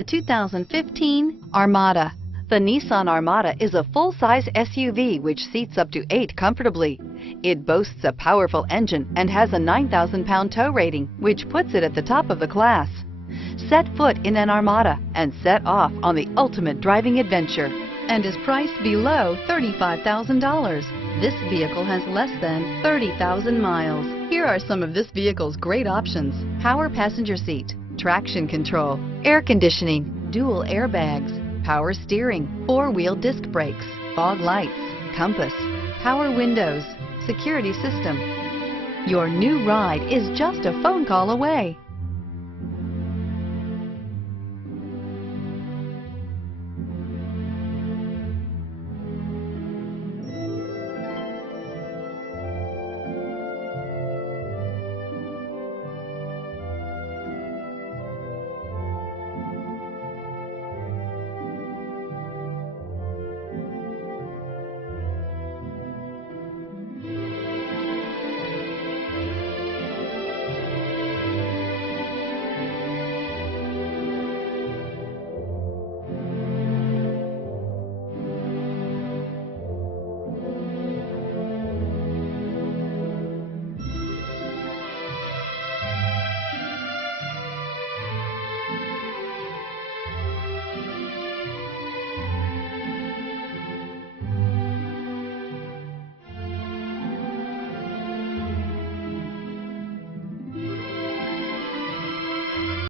The 2015 Armada. The Nissan Armada is a full-size SUV which seats up to 8 comfortably. It boasts a powerful engine and has a 9,000-pound tow rating, which puts it at the top of the class. Set foot in an Armada and set off on the ultimate driving adventure and is priced below $35,000. This vehicle has less than 30,000 miles. Here are some of this vehicle's great options: power passenger seat, traction control, air conditioning, dual airbags, power steering, 4-wheel disc brakes, fog lights, compass, power windows, security system. Your new ride is just a phone call away.